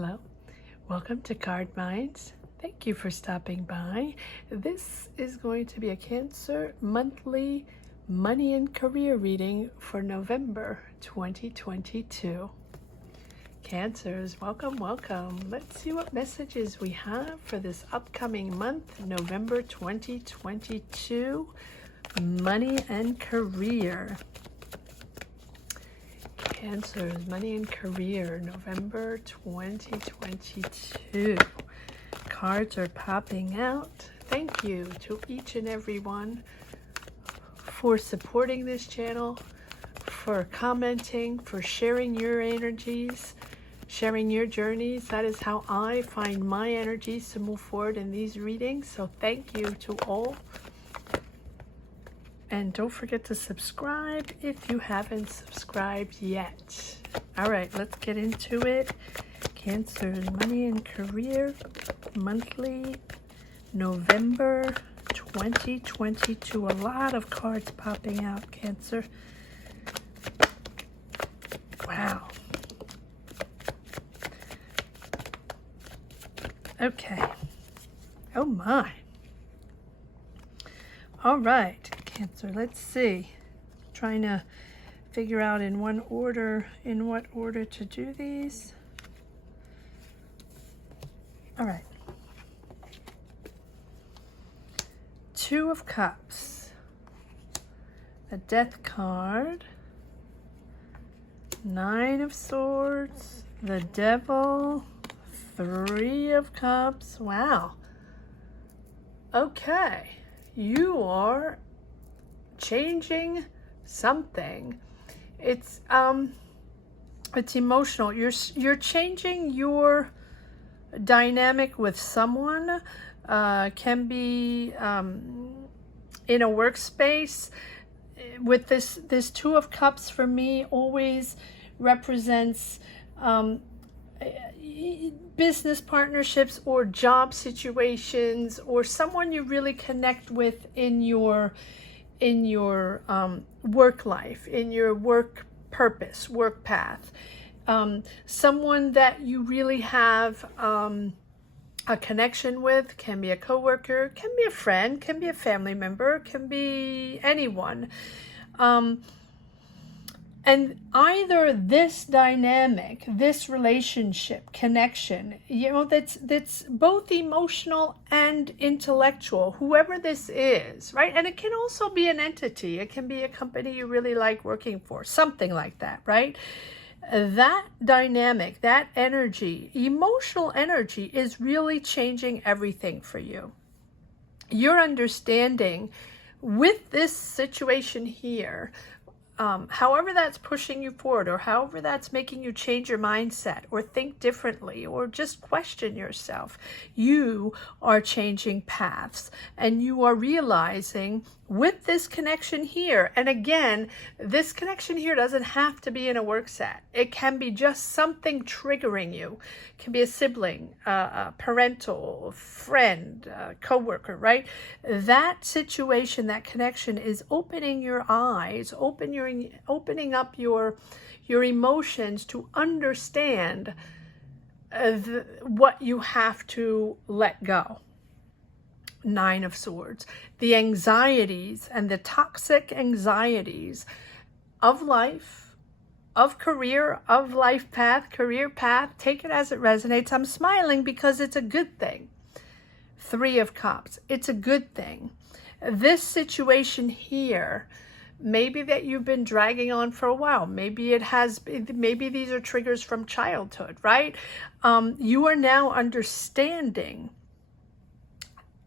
Hello, welcome to Card Minds. Thank you for stopping by. This is going to be a Cancer monthly money and career reading for November 2022. Cancers, welcome, welcome. Let's see what messages we have for this upcoming month, November 2022, money and career. Cancers, money and career, November 2022. Cards are popping out. Thank you to each and every one for supporting this channel, for commenting, for sharing your energies, sharing your journeys. That is how I find my energies to move forward in these readings. So thank you to all. And don't forget to subscribe if you haven't subscribed yet. All right, let's get into it. Cancer's money and career, monthly, November 2022. A lot of cards popping out, Cancer. Wow. Okay. Oh my. All right. Cancer, let's see. Trying to figure out in what order to do these. All right. Two of Cups, the Death card, Nine of Swords, the Devil, Three of Cups. Wow. Okay. You are changing something. It's emotional. You're changing your dynamic with someone. Can be in a workspace. With this Two of Cups for me always represents business partnerships or job situations, or someone you really connect with in your work life, in your work purpose, work path. Someone that you really have a connection with. Can be a coworker, can be a friend, can be a family member, can be anyone. And either this dynamic, this relationship, connection, that's both emotional and intellectual, whoever this is, right? And it can also be an entity. It can be a company you really like working for, something like that, right? That dynamic, that energy, emotional energy is really changing everything for you. You're understanding with this situation here, however that's pushing you forward, or however that's making you change your mindset or think differently or just question yourself, you are changing paths, and you are realizing with this connection here, and again, this connection here doesn't have to be in a work set. It can be just something triggering you. It can be a sibling, a parental, friend, coworker, right? That situation, that connection is opening your eyes, opening up your emotions to understand what you have to let go. Nine of Swords, the anxieties and the toxic anxieties of life, of career, of life path, career path. Take it as it resonates. I'm smiling because it's a good thing. Three of Cups, it's a good thing. This situation here, maybe that you've been dragging on for a while. Maybe these are triggers from childhood, right? You are now understanding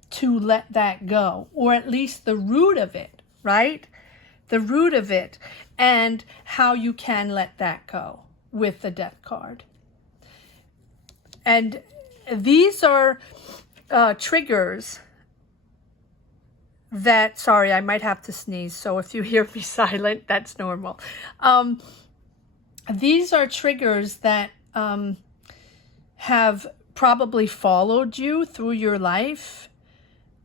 to let that go, or at least the root of it, right? The root of it, and how you can let that go with the Death card. And these are triggers that, sorry, I might have to sneeze, so if you hear me silent, that's normal. These are triggers that have probably followed you through your life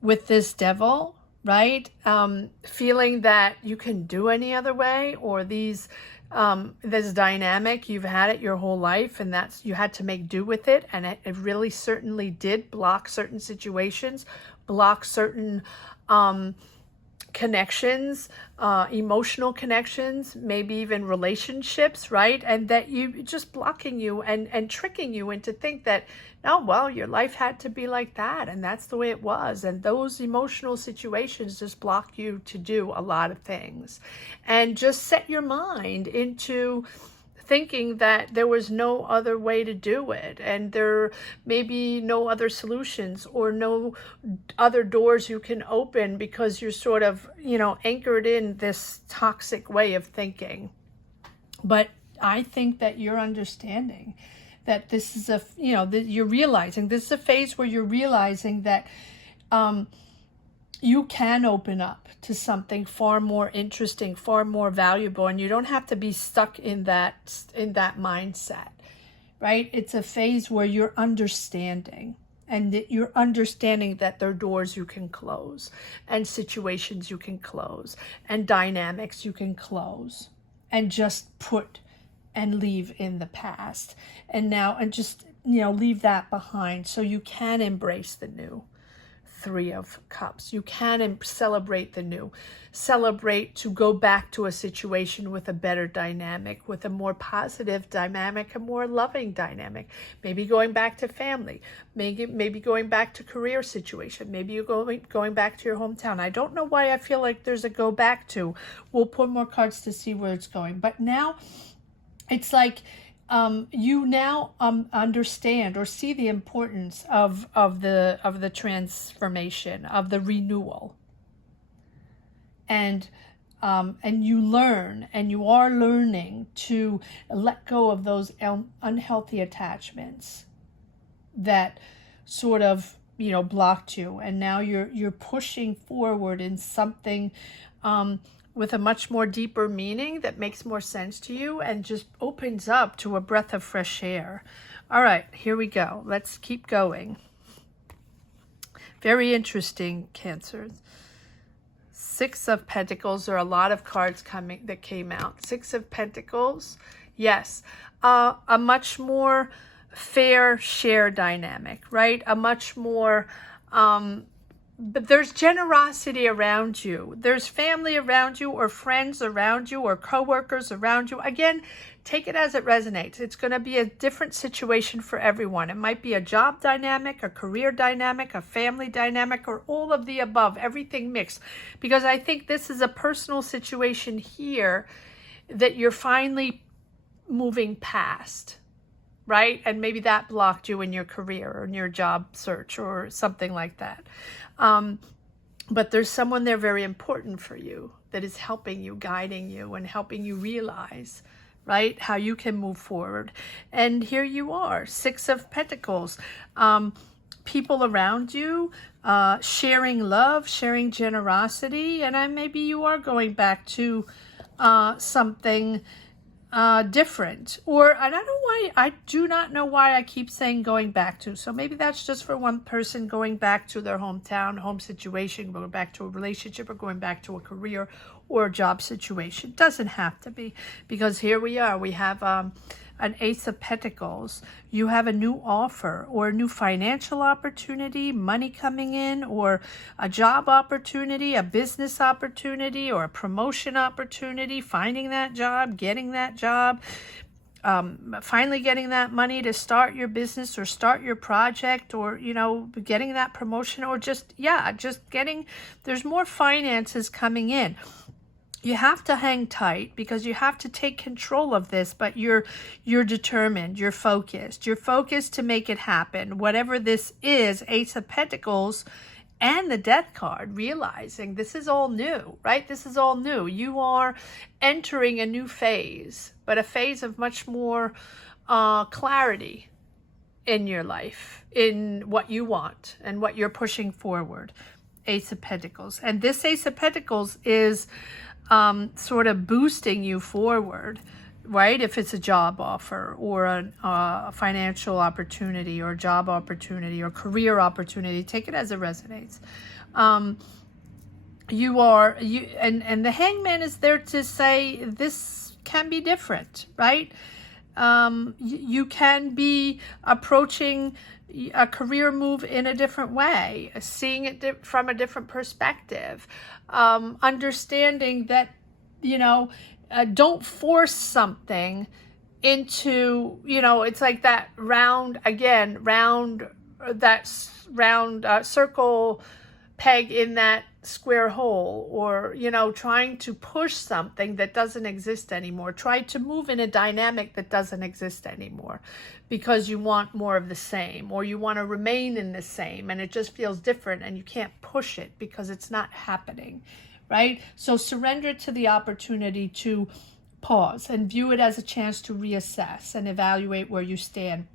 with this Devil, right? Feeling that you can do any other way, or these This dynamic, you've had it your whole life, and that's, you had to make do with it, and it really certainly did block certain situations, block certain connections, emotional connections, maybe even relationships, right? And that you just blocking you and tricking you into think that, oh, well, your life had to be like that, and that's the way it was. And those emotional situations just block you to do a lot of things, and just set your mind into thinking that there was no other way to do it, and there may be no other solutions or no other doors you can open, because you're sort of, you know, anchored in this toxic way of thinking. But I think that you're understanding that this is a, you know, that you're realizing this is a phase where you're realizing that you can open up to something far more interesting, far more valuable, and you don't have to be stuck in that mindset, right? It's a phase where you're understanding, and that you're understanding that there are doors you can close, and situations you can close, and dynamics you can close, and just put and leave in the past, and now, and just, you know, leave that behind, so you can embrace the new. Three of Cups. You can celebrate the new. Celebrate to go back to a situation with a better dynamic, with a more positive dynamic, a more loving dynamic. Maybe going back to family. Maybe going back to career situation. Maybe you're going back to your hometown. I don't know why I feel like there's a go back to. We'll pull more cards to see where it's going. But now it's like, you now understand or see the importance of the transformation, of the renewal, and you learn, and you are learning to let go of those unhealthy attachments that sort of, you know, blocked you, and now you're pushing forward in something with a much more deeper meaning that makes more sense to you, and just opens up to a breath of fresh air. All right, here we go. Let's keep going. Very interesting, Cancer. Six of Pentacles. There are a lot of cards that came out. Six of Pentacles. Yes, a much more fair share dynamic, right? A much more but there's generosity around you. There's family around you, or friends around you, or coworkers around you. Again, take it as it resonates. It's going to be a different situation for everyone. It might be a job dynamic, a career dynamic, a family dynamic, or all of the above, everything mixed. Because I think this is a personal situation here that you're finally moving past, right? And maybe that blocked you in your career or in your job search or something like that. But there's someone there very important for you that is helping you, guiding you, and helping you realize, right, how you can move forward. And here you are, Six of Pentacles. People around you, sharing love, sharing generosity, and maybe you are going back to something different, or I do not know why I keep saying going back to. So maybe that's just for one person, going back to their hometown, home situation, going back to a relationship, or going back to a career or a job situation. Doesn't have to be, because here we are. We have an Ace of Pentacles. You have a new offer, or a new financial opportunity, money coming in, or a job opportunity, a business opportunity, or a promotion opportunity, finding that job, getting that job, finally getting that money to start your business or start your project, or, you know, getting that promotion, or just getting, there's more finances coming in. You have to hang tight, because you have to take control of this, but you're determined, you're focused to make it happen. Whatever this is, Ace of Pentacles and the Death card, realizing this is all new, right? This is all new. You are entering a new phase, but a phase of much more clarity in your life, in what you want and what you're pushing forward. Ace of Pentacles. And this Ace of Pentacles is sort of boosting you forward, right? If it's a job offer, or a financial opportunity, or job opportunity, or career opportunity, take it as it resonates. And the Hangman is there to say this can be different, right? You can be approaching a career move in a different way, seeing it from a different perspective, understanding that, don't force something into, it's like that round circle peg in that square hole, or trying to push something that doesn't exist anymore, try to move in a dynamic that doesn't exist anymore because you want more of the same, or you want to remain in the same and it just feels different and you can't push it because it's not happening, right? So surrender to the opportunity to pause and view it as a chance to reassess and evaluate where you stand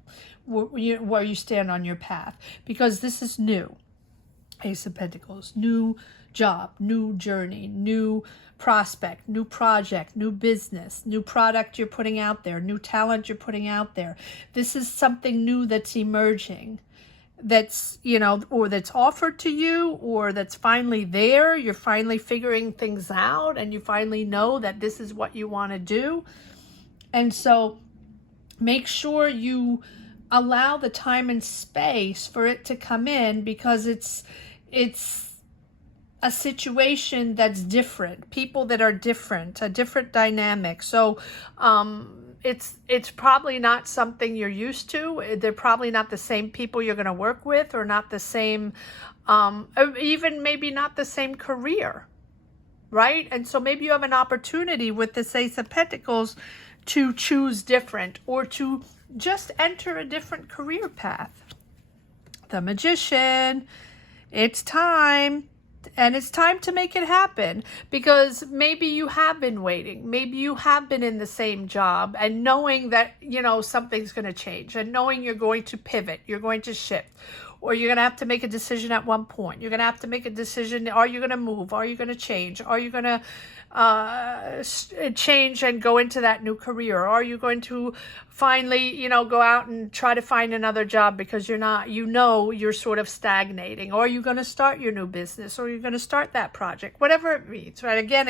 on your path, because this is new. Ace of Pentacles, new job, new journey, new prospect, new project, new business, new product you're putting out there, new talent you're putting out there. This is something new that's emerging, that's, or that's offered to you, or that's finally there. You're finally figuring things out and you finally know that this is what you want to do. And so make sure you allow the time and space for it to come in, because it's a situation that's different, people that are different, a different dynamic. So it's probably not something you're used to. They're probably not the same people you're going to work with, or not the same, even maybe not the same career, right? And so maybe you have an opportunity with this Ace of Pentacles to choose different, or to just enter a different career path. The Magician, it's time. And it's time to make it happen, because maybe you have been waiting. Maybe you have been in the same job and knowing that, something's going to change, and knowing you're going to pivot, you're going to shift, or you're going to have to make a decision at one point. You're going to have to make a decision. Are you going to move? Are you going to change? Are you going to change and go into that new career? Or are you going to finally, go out and try to find another job because you're sort of stagnating? Or are you going to start your new business? Or you're going to start that project, whatever it means, right? Again,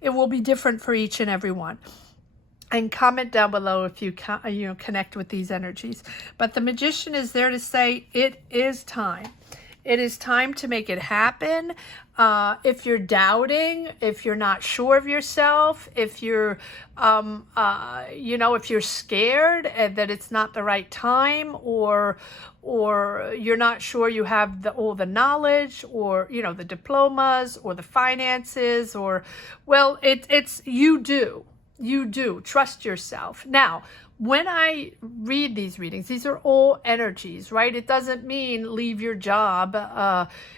it will be different for each and every one. And comment down below if you connect with these energies. But the Magician is there to say it is time. It is time to make it happen. If you're doubting, if you're not sure of yourself, if you're, if you're scared that it's not the right time, or you're not sure you have all the knowledge, or, the diplomas, or the finances, or, well, you do. You do. Trust yourself. Now, when I read these readings, these are all energies, right? It doesn't mean leave your job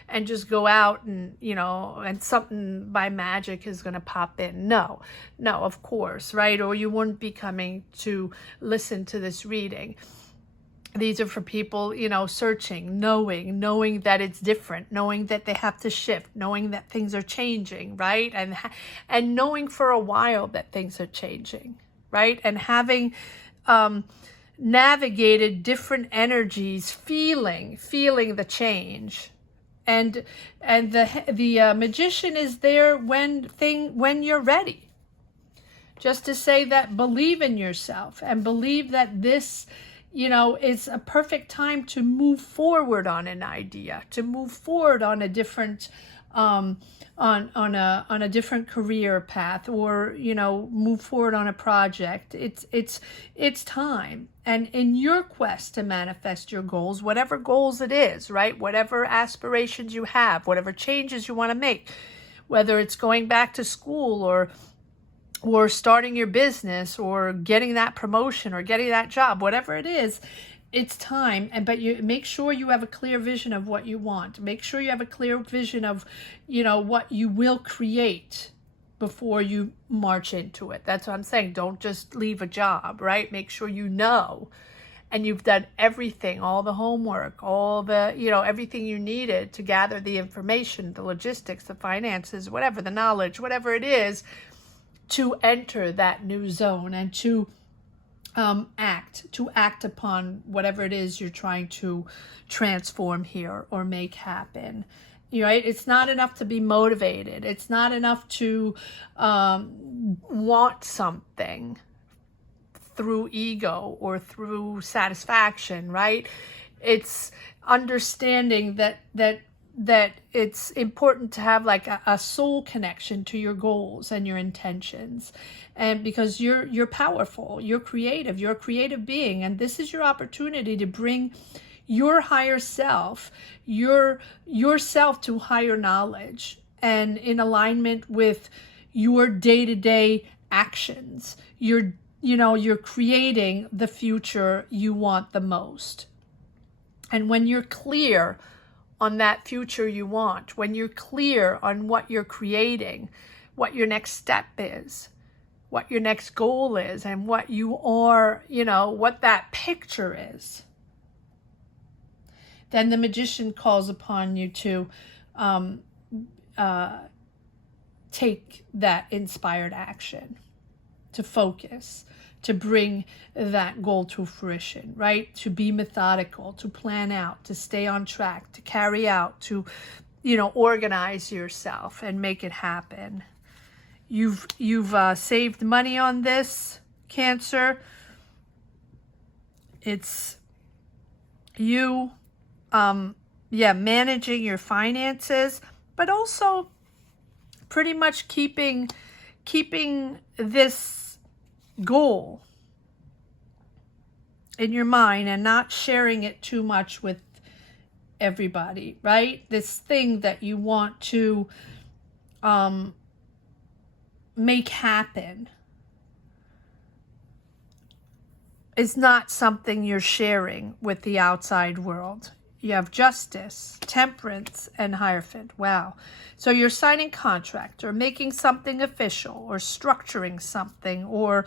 and just go out and, and something by magic is going to pop in. No, of course, right? Or you wouldn't be coming to listen to this reading. These are for people, searching, knowing that it's different, knowing that they have to shift, knowing that things are changing, right? And knowing for a while that things are changing, right? And having navigated different energies, feeling the change. And the Magician is there when you're ready. Just to say that, believe in yourself and believe that this, it's a perfect time to move forward on an idea, to move forward on a different, on a different career path, or, move forward on a project. It's time. And in your quest to manifest your goals, whatever goals it is, right? Whatever aspirations you have, whatever changes you want to make, whether it's going back to school, or starting your business, or getting that promotion, or getting that job, whatever it is, it's time. But you make sure you have a clear vision of what you want. Make sure you have a clear vision of, what you will create before you march into it. That's what I'm saying. Don't just leave a job, right? Make sure and you've done everything, all the homework, all the, everything you needed to gather the information, the logistics, the finances, whatever, the knowledge, whatever it is, to enter that new zone, and to act upon whatever it is you're trying to transform here or make happen. Right? It's not enough to be motivated. It's not enough to want something through ego or through satisfaction, right? It's understanding that it's important to have like a soul connection to your goals and your intentions. And because you're powerful, you're creative, you're a creative being, and this is your opportunity to bring your higher self, yourself to higher knowledge and in alignment with your day-to-day actions. You're creating the future you want the most. And when you're clear on that future you want, when you're clear on what you're creating, what your next step is, what your next goal is, and what you are, what that picture is, then the magician calls upon you to take that inspired action, to focus, to bring that goal to fruition, right? To be methodical, to plan out, to stay on track, to carry out, to, organize yourself and make it happen. You've saved money on this, Cancer. It's you managing your finances, but also pretty much keeping this goal in your mind and not sharing it too much with everybody, right? This thing that you want to make happen is not something you're sharing with the outside world. You have Justice, Temperance, and Hierophant. Wow. So you're signing contract or making something official or structuring something or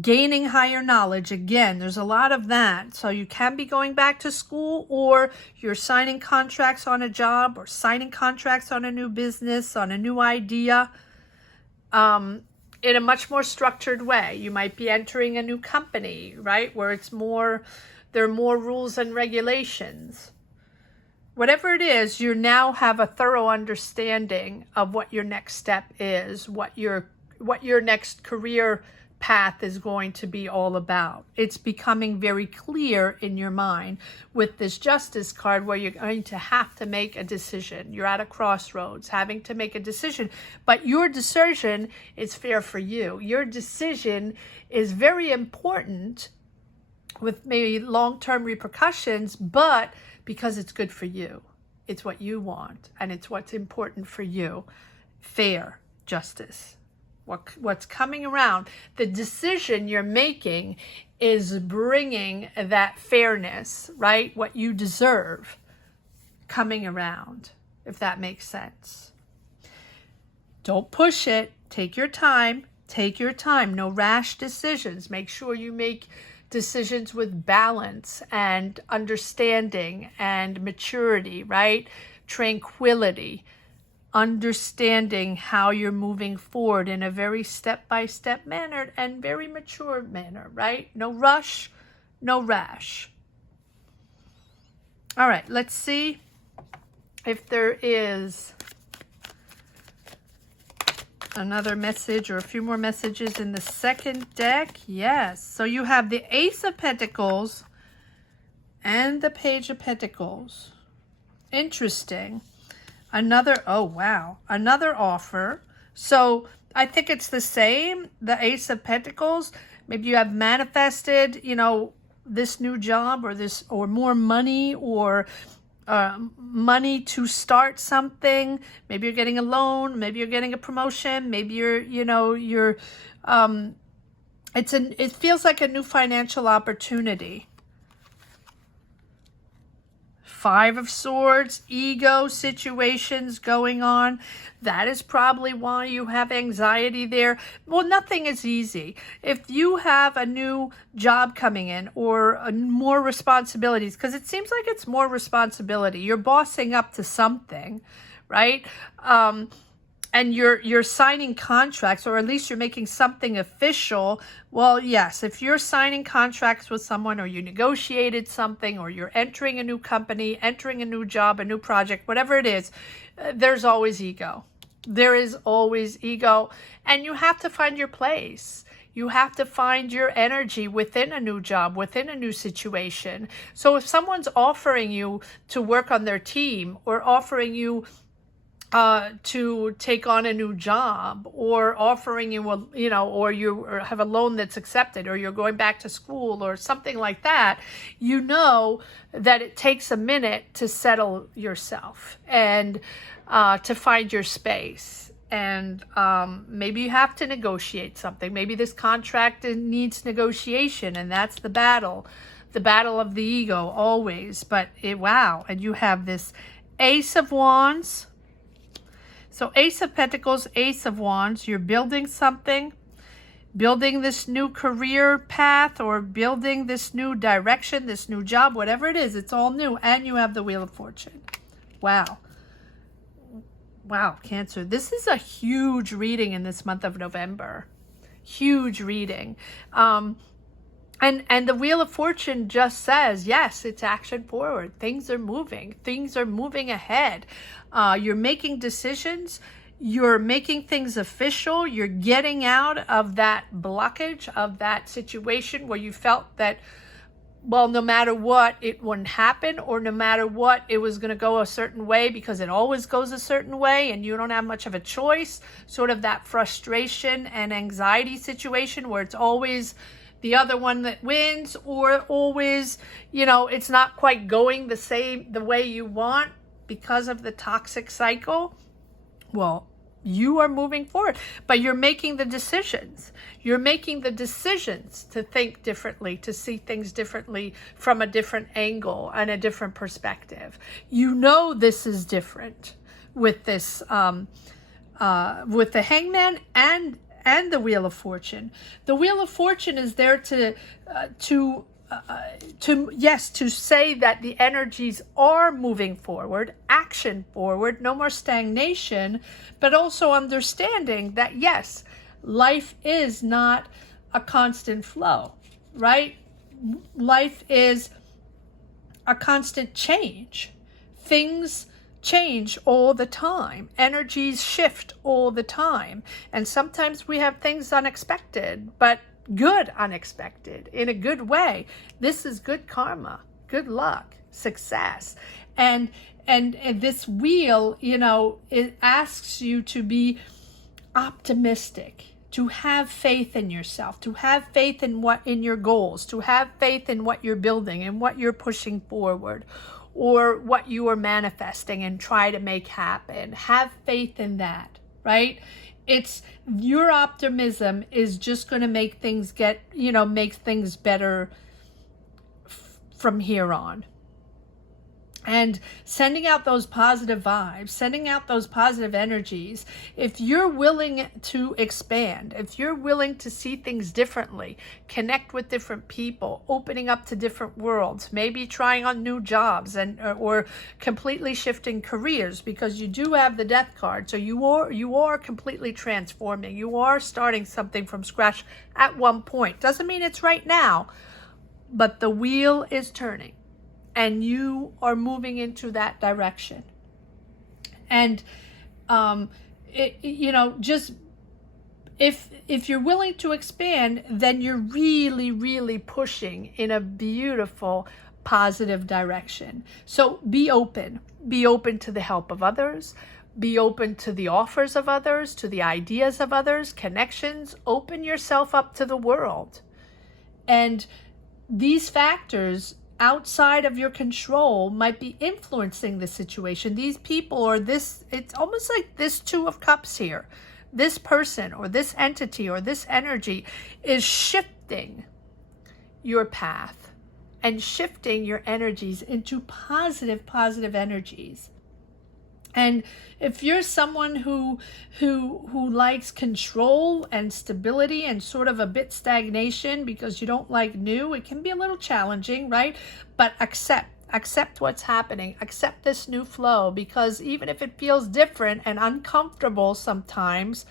gaining higher knowledge. Again, there's a lot of that. So you can be going back to school, or you're signing contracts on a job, or signing contracts on a new business, on a new idea, in a much more structured way. You might be entering a new company, right? Where there are more rules and regulations. Whatever it is, you now have a thorough understanding of what your next step is, what your next career path is going to be all about. It's becoming very clear in your mind with this Justice card, where you're going to have to make a decision. You're at a crossroads, having to make a decision, but your decision is fair for you. Your decision is very important, with maybe long-term repercussions, but because it's good for you. It's what you want, and it's what's important for you. Fair, justice. What's coming around, the decision you're making is bringing that fairness, right? What you deserve coming around, if that makes sense. Don't push it. Take your time. Take your time. No rash decisions. Make sure you make decisions with balance and understanding and maturity, right? Tranquility. Understanding how you're moving forward in a very step-by-step manner and very mature manner, right? No rush, no rash. All right, let's see if there is another message or a few more messages in the second deck. Yes, so you have the Ace of Pentacles and the Page of Pentacles. Interesting. Another offer. So I think it's the same, the Ace of Pentacles. Maybe you have manifested, this new job or more money, or money to start something. Maybe you're getting a loan, maybe you're getting a promotion, maybe it feels like a new financial opportunity. Five of Swords, ego situations going on. That is probably why you have anxiety there. Well, nothing is easy. If you have a new job coming in, or more responsibilities, because it seems like it's more responsibility. You're bossing up to something, right? and you're signing contracts, or at least you're making something official. Well, yes, if you're signing contracts with someone, or you negotiated something, or you're entering a new company, entering a new job, a new project, whatever it is, there's always ego. There is always ego, and you have to find your place. You have to find your energy within a new job, within a new situation. So if someone's offering you to work on their team, or offering you to take on a new job, or offering you or you have a loan that's accepted, or you're going back to school, or something like that, that it takes a minute to settle yourself, and to find your space. And maybe you have to negotiate something. Maybe this contract needs negotiation, and that's the battle of the ego always. But wow, and you have this Ace of Wands. So Ace of Pentacles, Ace of Wands, you're building something, building this new career path, or building this new direction, this new job, whatever it is, it's all new. And you have the Wheel of Fortune. Wow. Wow, Cancer. This is a huge reading in this month of November. Huge reading. And the Wheel of Fortune just says, yes, it's action forward. Things are moving. Things are moving ahead. You're making decisions. You're making things official. You're getting out of that blockage, of that situation where you felt that, well, no matter what, it wouldn't happen, or no matter what, it was going to go a certain way, because it always goes a certain way and you don't have much of a choice. Sort of that frustration and anxiety situation where it's always the other one that wins, or always, it's not quite going the way you want because of the toxic cycle. Well, you are moving forward, but you're making the decisions. You're making the decisions to think differently, to see things differently, from a different angle and a different perspective. This is different with this, with the Hangman and the Wheel of Fortune. The Wheel of Fortune is there to say that the energies are moving forward, action forward, no more stagnation, but also understanding that, yes, life is not a constant flow, right? Life is a constant change. Things change all the time. Energies shift all the time. And sometimes we have things unexpected, but good unexpected, in a good way. This is good karma, good luck, success. And this wheel, it asks you to be optimistic, to have faith in yourself, to have faith in your goals, to have faith in what you're building and what you're pushing forward, or what you are manifesting and try to make happen. Have faith in that, right? It's your optimism is just going to make things make things better from here on. And sending out those positive vibes, sending out those positive energies. If you're willing to expand, if you're willing to see things differently, connect with different people, opening up to different worlds, maybe trying on new jobs or completely shifting careers, because you do have the Death card. So you are completely transforming. You are starting something from scratch at one point. Doesn't mean it's right now, but the wheel is turning. And you are moving into that direction. And, just if you're willing to expand, then you're really, really pushing in a beautiful, positive direction. So be open. Be open to the help of others. Be open to the offers of others, to the ideas of others, connections. Open yourself up to the world. And these factors outside of your control might be influencing the situation. These people, or this, it's almost like this Two of Cups here. This person or this entity or this energy is shifting your path and shifting your energies into positive energies. And if you're someone who likes control and stability and sort of a bit stagnation because you don't like new, it can be a little challenging, right? But accept Accept what's happening. Accept this new flow, because even if it feels different and uncomfortable sometimes,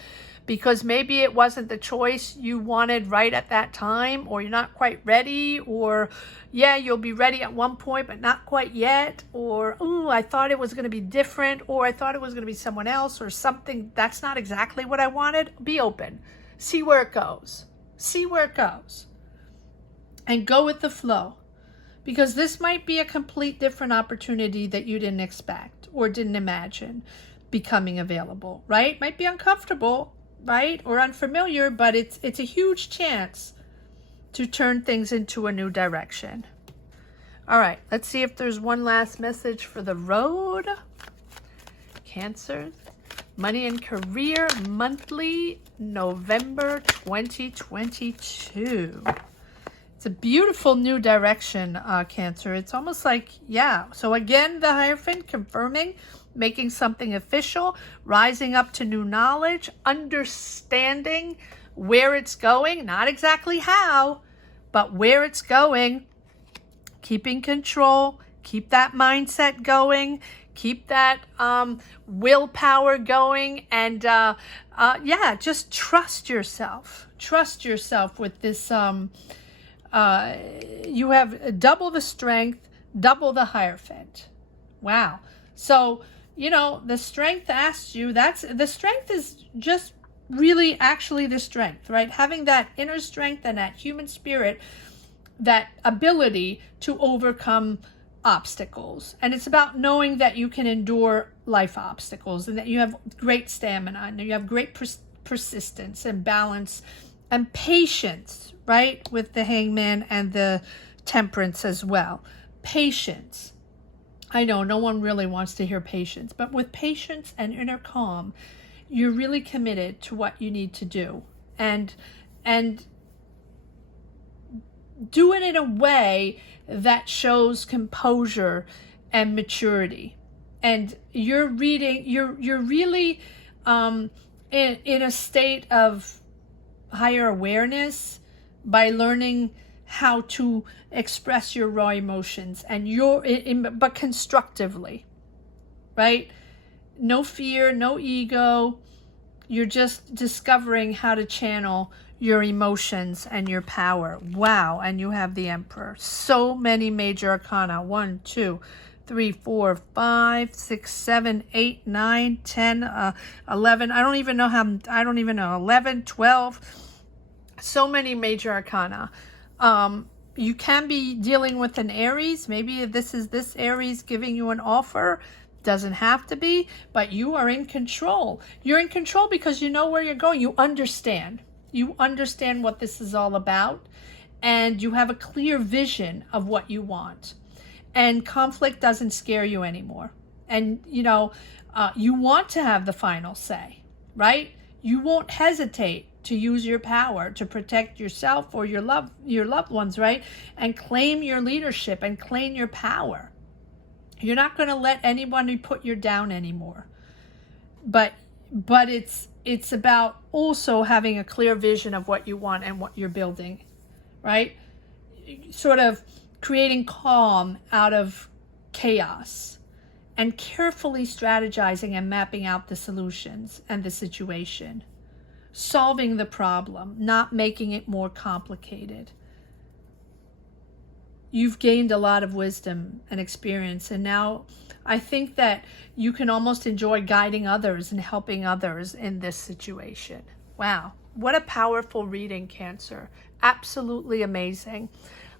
because maybe it wasn't the choice you wanted right at that time, or you're not quite ready, or yeah, you'll be ready at one point but not quite yet, or oh, I thought it was going to be different, or I thought it was going to be someone else, or something that's not exactly what I wanted. Be open. See where it goes. See where it goes. And go with the flow. Because this might be a complete different opportunity that you didn't expect or didn't imagine becoming available, right? Might be uncomfortable, right? Or unfamiliar, but it's a huge chance to turn things into a new direction. All right, let's see if there's one last message for the road. Cancer, money and career, monthly, November 2022. It's a beautiful new direction, Cancer. It's almost like, yeah. So again, the Hierophant confirming, making something official, rising up to new knowledge, understanding where it's going, not exactly how, but where it's going, keeping control, keep that mindset going, keep that willpower going, and yeah, just trust yourself. Trust yourself with this. You have double the strength, double the Hierophant. Wow. So, you know, the strength asks you, the strength is just really actually the strength, right? Having that inner strength and that human spirit, that ability to overcome obstacles. And it's about knowing that you can endure life obstacles, and that you have great stamina, and you have great persistence and balance and patience, right? With the Hangman and the Temperance as well. Patience. I know no one really wants to hear patience, but with patience and inner calm, you're really committed to what you need to do, and do it in a way that shows composure and maturity. And you're reading, you're really in a state of higher awareness by learning how to express your raw emotions, and but constructively, right? No fear, no ego. You're just discovering how to channel your emotions and your power. Wow. And you have the Emperor. So many major arcana. 1, 2, 3, 4, 5, 6, 7, 8, 9, 10, 11. I don't even know. 11, 12. So many major arcana. You can be dealing with an Aries. Maybe this is this Aries giving you an offer. Doesn't have to be, but you are in control. You're in control because you know where you're going. You understand. You understand what this is all about, and you have a clear vision of what you want. And conflict doesn't scare you anymore. And, you know, you want to have the final say, right? You won't hesitate to use your power to protect yourself or your loved ones, right? And claim your leadership and claim your power. You're not going to let anybody put you down anymore. But it's about also having a clear vision of what you want and what you're building, right? Sort of creating calm out of chaos, and carefully strategizing and mapping out the solutions and the situation. Solving the problem, not making it more complicated. You've gained a lot of wisdom and experience, and now I think that you can almost enjoy guiding others and helping others in this situation. Wow, what a powerful reading, Cancer. Absolutely amazing.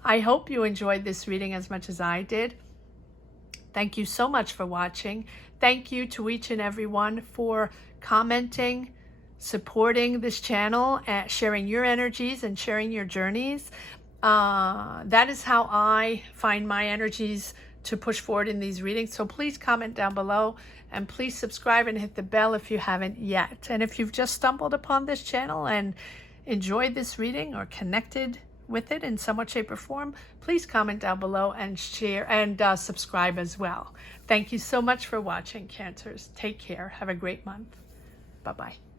I hope you enjoyed this reading as much as I did. Thank you so much for watching. Thank you to each and everyone for commenting, supporting this channel, and sharing your energies and sharing your journeys. That is how I find my energies to push forward in these readings. So please comment down below, and please subscribe and hit the bell if you haven't yet. And if you've just stumbled upon this channel and enjoyed this reading or connected with it in some way, shape, or form, please comment down below and share and subscribe as well. Thank you so much for watching, Cancers. Take care. Have a great month. Bye-bye.